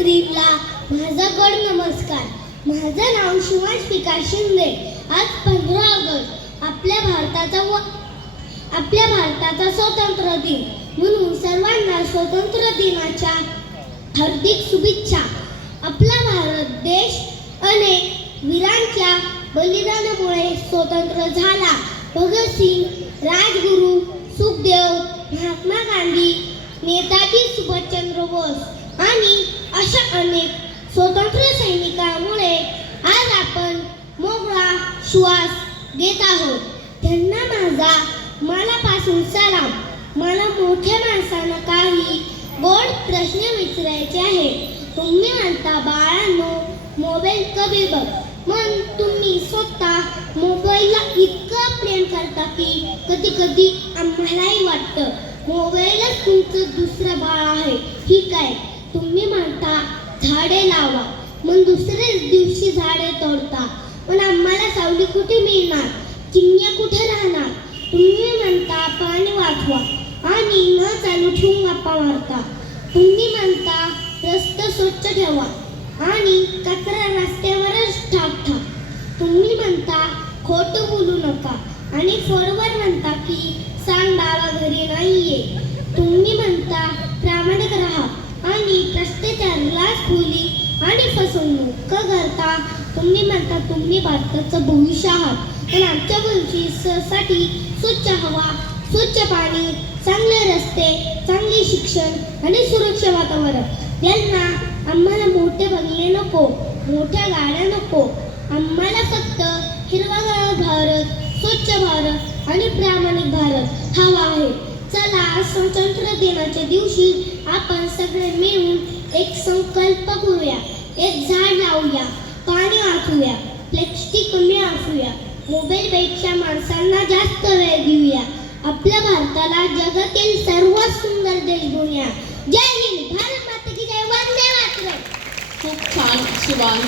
मैत्रिणीला माझा गड नमस्कार. माझं नाव शिवांश विकास शिंदे. आज 15 ऑगस्ट आपल्या भारताचा स्वातंत्र्य दिन, म्हणून सर्वांना स्वातंत्र्य दिनाच्या हार्दिक शुभेच्छा. आपला भारत देश अनेक वीरांच्या बलिदानामुळे स्वतंत्र झाला. भगतसिंग, राजगुरू, सुखदेव, महात्मा गांधी, नेताजी सुभाषचंद्र बोस आणि अशा अनेक स्वतंत्र सैनिकांमुळे आज आपण मोकळा श्वास घेत आहोत. त्यांना माझा मनापासून सलाम. मला मोठ्या माणसांना काही गोड प्रश्न विचारायचे आहे. तुम्ही म्हणता बाळांनो मोबाईल कधी बघ, पण तुम्ही स्वतः मोबाईलला इतकं प्रेम करता की कधी कधी आम्हालाही वाटतं मोबाईलच तुमचं दुसरं बाळ आहे. ठीक आहे, तुम्ही म्हणता झाडे लावा, मग दुसऱ्याच दिवशी झाडे तोडता. पण आम्हाला सावली कुठे मिळणार, चिमण्या कुठे राहणार. तुम्ही म्हणता पाणी वाचवा आणि न चालू ठेवून गप्पा मारता. तुम्ही म्हणता रस्ते स्वच्छ ठेवा आणि कचरा रस्त्यावरच टाकता. तुम्ही म्हणता खोटं बोलू नका आणि फोनवर म्हणता की सांग बाबा घरी नाहीये. तुम्ही म्हणता प्रामाणिक राहा आणि भ्रष्टाचाराला खोली आणि फसवणूक करता. तुम्ही म्हणता तुम्ही भारताचं भविष्य आहात, पण आमच्या भविष्यासाठी स्वच्छ हवा, स्वच्छ पाणी, चांगले रस्ते, चांगले शिक्षण आणि सुरक्षित वातावरण. त्यांना आम्हाला मोठे बंगले नको, मोठ्या गाड्या नको. आम्हाला फक्त हिरवागार भारत, स्वच्छ भारत आणि प्रामाणिक भारत हवा आहे. चला, स्वातंत्र्य दिनाच्या दिवशी आपण सगळे मिळून एक संकल्प करूया. एक झाड लावूया, पाणी वाचूया, प्लास्टिक कमी वापरूया, मोबाईलपेक्षा माणसांना जास्त वेळ देऊया. आपल्या भारताला जगातील सर्वात सुंदर देश बनवूया. जय हिंद, भारत माता की जय, वंदे मातरम. खूप छान शिवांश.